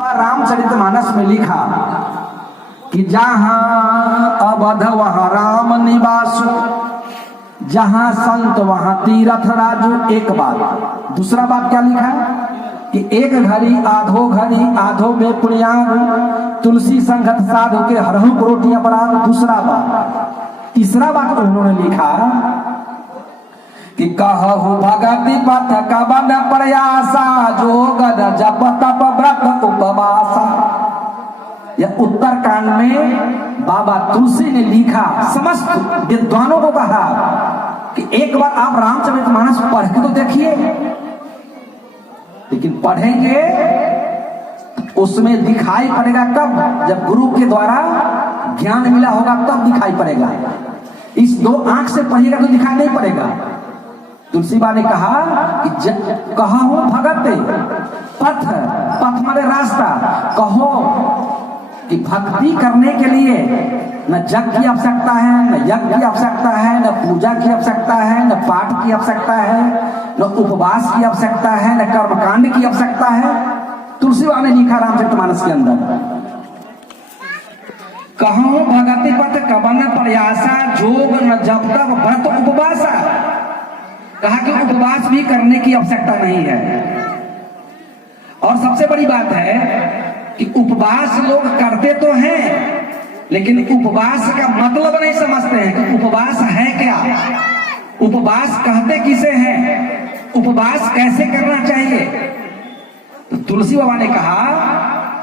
रामचरितमानस में लिखा कि जहां अवध वहां राम निवास, जहां संत वहां तीरथ राजू। एक बात। दूसरा बात क्या लिखा कि एक घड़ी आधो में पुण्यान, तुलसी संगत साधु के हरहु रोटियां बराबर। दूसरा बात। तीसरा बात उन्होंने लिखा कि कहु भगति पथ कवन प्रयासा, जोग जप तप व्रत उपवासा। यह उत्तरकांड में बाबा तुलसी ने लिखा, समस्त विद्वानों को कहा कि एक बार आप रामचरितमानस पढ़ के तो देखिए। लेकिन पढ़ेंगे उसमें दिखाई पड़ेगा कब? जब गुरु के द्वारा ज्ञान मिला होगा तब दिखाई पड़ेगा। इस दो आंख से पढ़िएगा तो दिखाई नहीं पड़ेगा। तुलसीबा ने कहा कि कहा हूं भगत पथ माने रास्ता। कहो कि भक्ति करने के लिए न जग की आवश्यकता है, न यज्ञ की आवश्यकता है, न पूजा की आवश्यकता है, न पाठ की आवश्यकता है, न उपवास की आवश्यकता है, न कर्मकांड की आवश्यकता है। तुलसीबा ने लिखा रामचरितमानस के अंदर, कहूं भगति पथ कवन प्रयासा, जोग न जप तप व्रत उपवासा। कहा कि उपवास भी करने की आवश्यकता नहीं है। और सबसे बड़ी बात है कि उपवास लोग करते तो हैं, लेकिन उपवास का मतलब नहीं समझते हैं कि उपवास है क्या, उपवास कहते किसे हैं, उपवास कैसे करना चाहिए। तो तुलसी बाबा ने कहा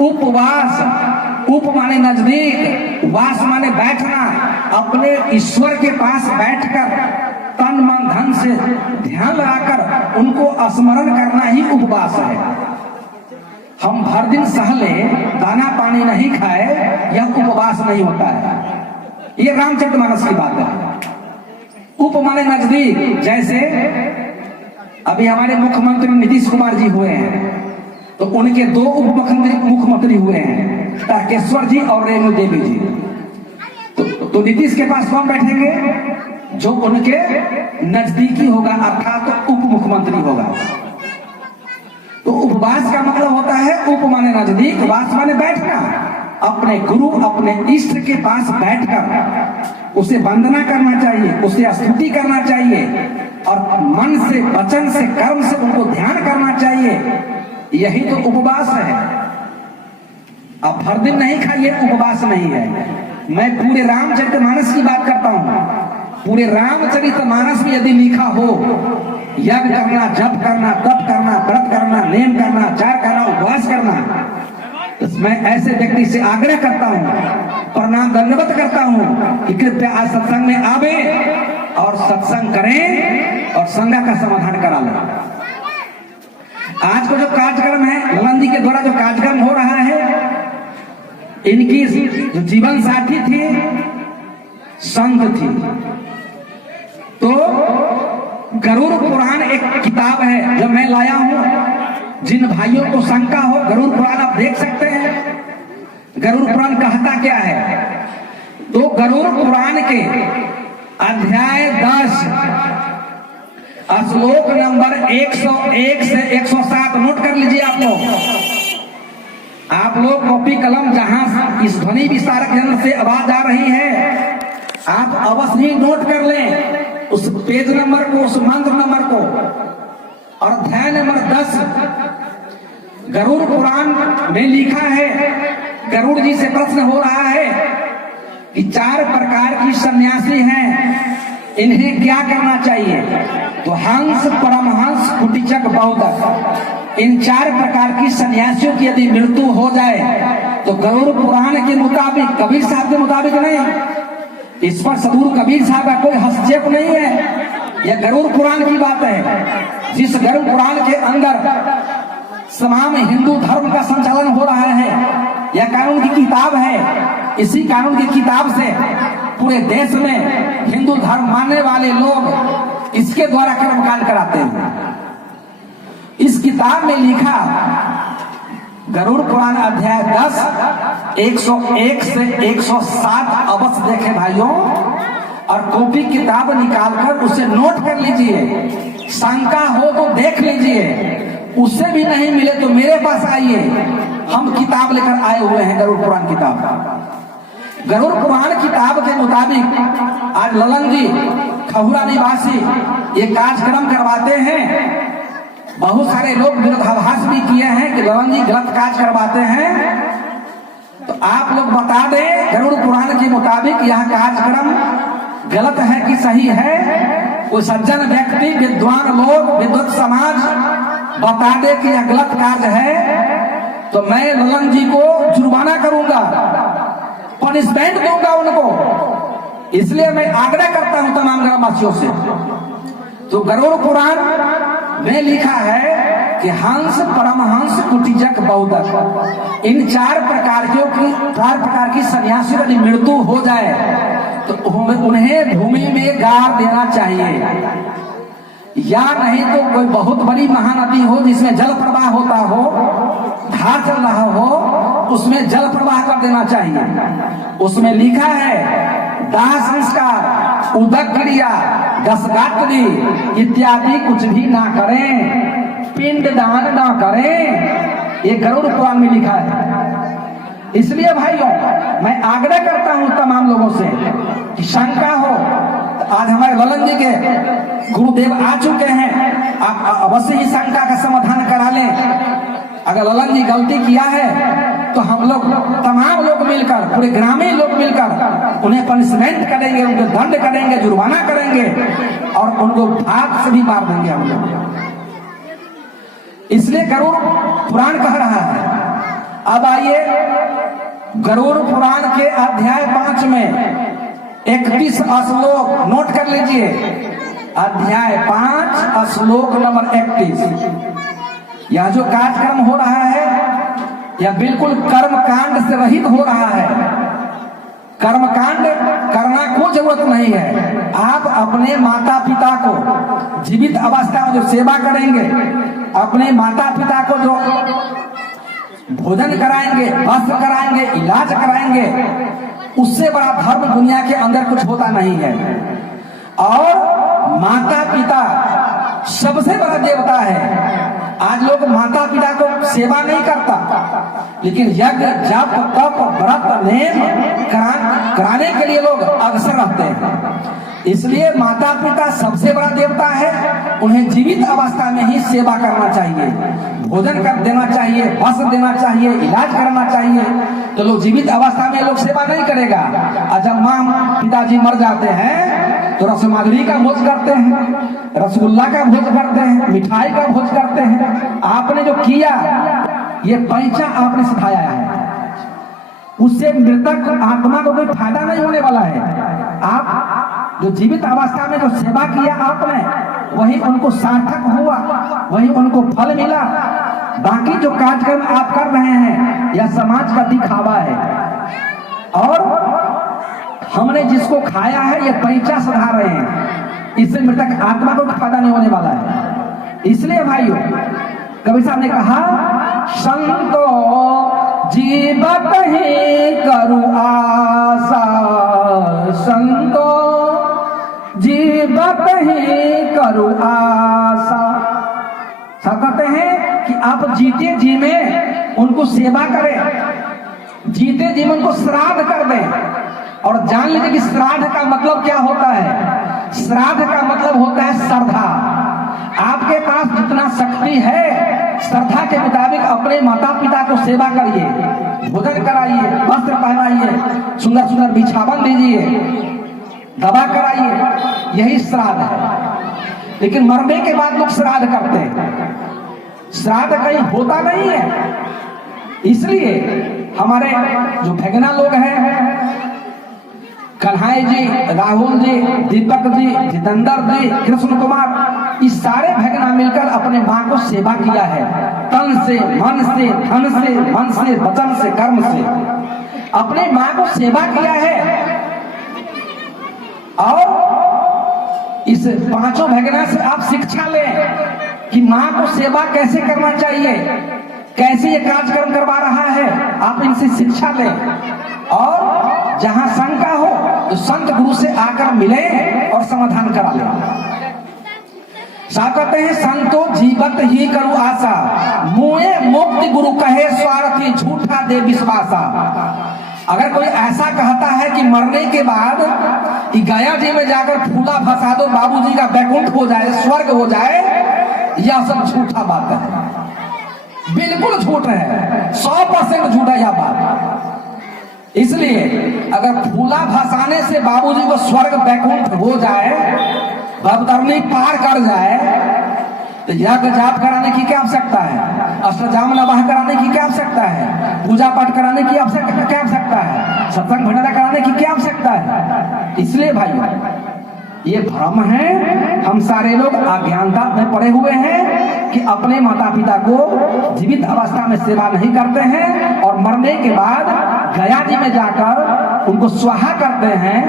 उपवास, उप माने नजदीक, वास माने बैठना, अपने ईश्वर के पास बैठकर तन मन धन से ध्यान लगाकर उनको स्मरण करना ही उपवास है। हम भर दिन सहले दाना पानी नहीं खाए, यह उपवास नहीं होता है। ये रामचरितमानस की बात है। उप माने नजदीक। जैसे अभी हमारे मुख्यमंत्री नीतीश कुमार जी हुए हैं, तो उनके दो उप मुख्यमंत्री हुए हैं, तारकेश्वर जी और रेणु देवी जी। तो नीतीश के पास कौन बैठेंगे? जो उनके नजदीकी होगा, अर्थात तो उप मुख्यमंत्री होगा। तो उपवास का मतलब होता है उप माने नजदीक, वास माने बैठना। अपने गुरु अपने इष्ट के पास बैठकर उसे वंदना करना चाहिए, उसे स्तुति करना चाहिए, और मन से वचन से कर्म से उनको ध्यान करना चाहिए। यही तो उपवास है। अब हर दिन नहीं खाइए, उपवास नहीं है। मैं पूरे रामचरितमानस की बात करता हूं। पूरे रामचरितमानस में यदि लिखा हो यज्ञ करना, जप करना, तप करना, व्रत करना, नेम करना, चार करना, उपवास करना, तो मैं ऐसे व्यक्ति से आग्रह करता हूं, प्रणाम दंडवत करता हूं कि कृपया आज सत्संग में आवे और सत्संग करें और संज्ञा का समाधान करा लें। आज को जो कार्यक्रम है, ललन जी के द्वारा जो कार्यक्रम हो रहा है, इनकी जो जीवन साथी थी संत थी। तो गरुड़ पुराण एक किताब है जो मैं लाया हूं। जिन भाइयों को शंका हो, गरुड़ पुराण आप देख सकते हैं। गरुड़ पुराण कहता क्या है? तो गरुड़ पुराण के अध्याय 10 श्लोक नंबर 101 से 107 नोट कर लीजिए आप लोग। आप लोग कॉपी कलम, जहां इस ध्वनि विस्तारक यंत्र से आवाज आ रही है, आप अवश्य ही नोट कर लें उस पेज नंबर को, उस मंत्र नंबर को। और अध्याय नंबर 10 गरुड़ पुराण में लिखा है, गरुड़ जी से प्रश्न हो रहा है कि 4 प्रकार की सन्यासी हैं, इन्हें क्या करना चाहिए? तो हंस, परमहंस, कुटिचक, बौद्धक, इन 4 प्रकार की सन्यासियों की यदि मृत्यु हो जाए तो गरुड़ पुराण के मुताबिक, कबीर साहब के मुताबिक नहीं, इस पर सदगुरु कबीर साहब का कोई हस्तक्षेप नहीं है, यह गरुड़ पुराण की बात है। जिस गरुड़ पुराण के अंदर तमाम हिंदू धर्म का संचालन हो रहा है, यह कानून की किताब है। इसी कानून की किताब से पूरे देश में हिंदू धर्म मानने वाले लोग इसके द्वारा कर्मकांड कराते हैं। इस किताब में लिखा गरुड़ पुराण अध्याय 10 101 से 107 अवश्य देखे भाइयों, और कॉपी किताब निकालकर उसे नोट कर लीजिए। शंका हो तो देख लीजिए, उससे भी नहीं मिले तो मेरे पास आइए हम किताब लेकर आए हुए हैं, गरुड़ पुराण किताब। गरुड़ पुराण किताब के मुताबिक आज ललन जी खहुरा निवासी ये कार्यक्रम करवाते हैं। बहुत सारे लोग विरोधाभास भी किए हैं कि ललन जी गलत कार्य करवाते हैं। तो आप लोग बता दें गरुड़ पुराण के मुताबिक यह कार्यक्रम गलत है कि सही है? कोई सज्जन व्यक्ति, विद्वान लोग, विद्वत समाज बता दे कि यह गलत कार्य है, तो मैं ललन जी को जुर्माना करूंगा, पनिशमेंट दूंगा उनको। इसलिए मैं आग्रह करता हूं तमाम ग्रामवासियों से। तो गरुड़ पुराण में लिखा है कि हंस, परमहंस, कुटिजक, बौद्धक, इन चार प्रकार की सन्यासी यदि मृत्यु हो जाए तो उन्हें भूमि में गाड़ देना चाहिए, या नहीं तो कोई बहुत बड़ी महानदी हो जिसमें जल प्रवाह होता हो, धार चल रहा हो, उसमें जल प्रवाह कर देना चाहिए। उसमें लिखा है दाह संस्कार, उदक क्रिया, दशगात्री इत्यादि कुछ भी ना करें, पिंड दान ना करें, ये गरुड़ पुराण में लिखा है। इसलिए भाइयों मैं आग्रह करता हूं तमाम लोगों से कि शंका हो तो आज हमारे ललन जी के गुरुदेव आ चुके हैं, आप अवश्य ही शंका का समाधान करा लें। अगर ललन जी गलती किया है तो हम लोग तमाम लोग मिलकर, पूरे ग्रामीण लोग मिलकर उन्हें पनिशमेंट करेंगे, उनको दंड करेंगे, जुर्माना करेंगे और उनको भाग से भी मार देंगे हम लोग। इसलिए गरुड़ पुराण कह रहा है। अब आइए गरुड़ पुराण के अध्याय 5 में 31 श्लोक नोट कर लीजिए। अध्याय 5 श्लोक नंबर 31। यह जो कार्यक्रम हो रहा है यह बिल्कुल कर्म कांड से रहित हो रहा है। कर्म कांड करना कोई जरूरत नहीं है। आप अपने माता पिता को जीवित अवस्था में जो सेवा करेंगे, अपने माता पिता को जो भोजन कराएंगे, वस्त्र कराएंगे, इलाज कराएंगे, उससे बड़ा धर्म दुनिया के अंदर कुछ होता नहीं है। और माता पिता सबसे बड़ा देवता है। आज लोग माता पिता को सेवा नहीं करता, लेकिन यज्ञ, जप, तप, व्रत, नेम कराने के लिए लोग अग्रसर रहते हैं। इसलिए माता पिता सबसे बड़ा देवता है। उन्हें जीवित अवस्था में ही सेवा करना चाहिए, भोजन कर देना चाहिए, वस्त्र देना चाहिए, इलाज करना चाहिए। तो लोग जीवित अवस्था में लोग सेवा नहीं करेगा। और जब माँ पिताजी मर जाते हैं तो रसमादरी का भोज करते हैं, रसगुल्ला का भोज करते हैं, मिठाई का भोज करते हैं। आपने जो किया ये पैसा आपने सिखाया है, उससे मृतक आत्मा को कोई फायदा नहीं होने वाला है। आप जो जीवित अवस्था में जो सेवा किया आपने, वही उनको सार्थक हुआ, वही उनको फल मिला। बाकी जो कार्यक्रम आप कर रहे हैं यह समाज का दिखावा है। और हमने जिसको खाया है ये पैसा सुधार रहे हैं, इससे मृतक आत्मा को फायदा नहीं होने वाला है। इसलिए भाइयों कबीर साहब ने कहा, संतो जीवत ही करु आशा, संतो जीवत ही करु आशा। सब कहते हैं कि आप जीते जी में उनको सेवा करें, जीते जी में उनको श्राद्ध कर दें। और जान लीजिए कि श्राद्ध का मतलब क्या होता है। श्राद्ध का मतलब होता है श्रद्धा। आपके पास जितना शक्ति है, श्रद्धा के मुताबिक अपने माता पिता को सेवा करिए, भोजन कराइए, वस्त्र पहनाइए, सुंदर सुंदर बिछावन दीजिए, दवा कराइए, यही श्राद्ध है। लेकिन मरने के बाद लोग श्राद्ध करते हैं, श्राद्ध कहीं होता नहीं है। इसलिए हमारे जो भगना लोग हैं, कन्हैया जी, राहुल जी, दीपक जी, जितेंद्र जी, कृष्ण कुमार, इस सारे भगना मिलकर अपने माँ को सेवा किया है। तन से, मन से, धन से, मन से, वचन से, कर्म से अपने माँ को सेवा किया है। और इस पांचों भगना से आप शिक्षा लें कि माँ को सेवा कैसे करना चाहिए, कैसे ये कार्यक्रम करवा रहा है, आप इनसे शिक्षा लें। और जहां शंका हो तो संत गुरु से आकर मिले और समाधान करा ले। साहब कहते हैं संतो जीवत ही करू आशा, मुए मुक्ति गुरु कहे स्वार्थी झूठा दे विश्वासा। अगर कोई ऐसा कहता है कि मरने के बाद कि गया जी में जाकर फूला फंसा दो, बाबूजी का बैकुंठ हो जाए, स्वर्ग हो जाए, यह सब झूठा बात है, बिल्कुल झूठ है, 100% झूठा यह बात। इसलिए अगर फूला फंसाने से बाबूजी को स्वर्ग बैकुंठ हो जाए, भवतरणी पार कर जाए, तो यज्ञ जाप कराने की क्या आवश्यकता है, अष्टजाम नवाह कराने की क्या आवश्यकता है, पूजा पाठ कराने की क्या आवश्यकता है, सत्संग भंडारा कराने की क्या आवश्यकता है। इसलिए भाइयों, ये भ्रम है, हम सारे लोग अज्ञानता में पड़े हुए हैं कि अपने माता पिता को जीवित अवस्था में सेवा नहीं करते हैं और मरने के बाद गया जी में जाकर उनको स्वाहा करते हैं,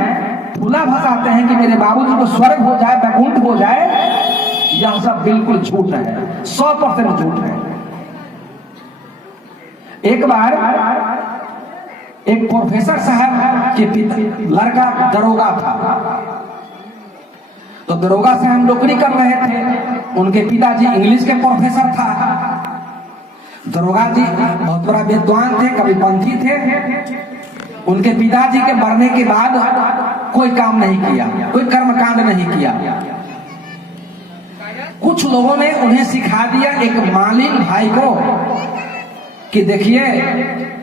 फूला फंसाते हैं कि मेरे बाबूजी को स्वर्ग हो जाए, बैकुंठ हो जाए। यह सब बिल्कुल झूठ है, 100% झूठ है। एक बार एक प्रोफेसर साहब के लड़का दरोगा था, तो दरोगा से हम नौकरी कर रहे थे, उनके पिताजी इंग्लिश के प्रोफेसर था। दरोगा जी बहुत बड़ा विद्वान थे, कविपंथी थे। उनके पिताजी के मरने के बाद कोई काम नहीं किया, कोई कर्मकांड नहीं किया। कुछ लोगों ने उन्हें सिखा दिया, एक मालिन भाई को, कि देखिए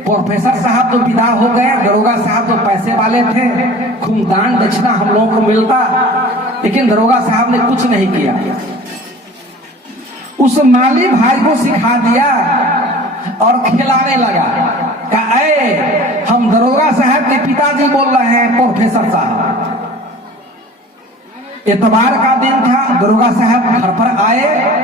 प्रोफेसर साहब तो विदा हो गए, दरोगा साहब तो पैसे वाले थे, खूब दान दक्षिणा हम लोगों को मिलता, लेकिन दरोगा साहब ने कुछ नहीं किया। उस माली भाई को सिखा दिया और खिलाने लगा, कहा ए, हम दरोगा साहब के पिताजी बोल रहे हैं प्रोफेसर साहब। इतवार का दिन था, दरोगा साहब घर पर आए।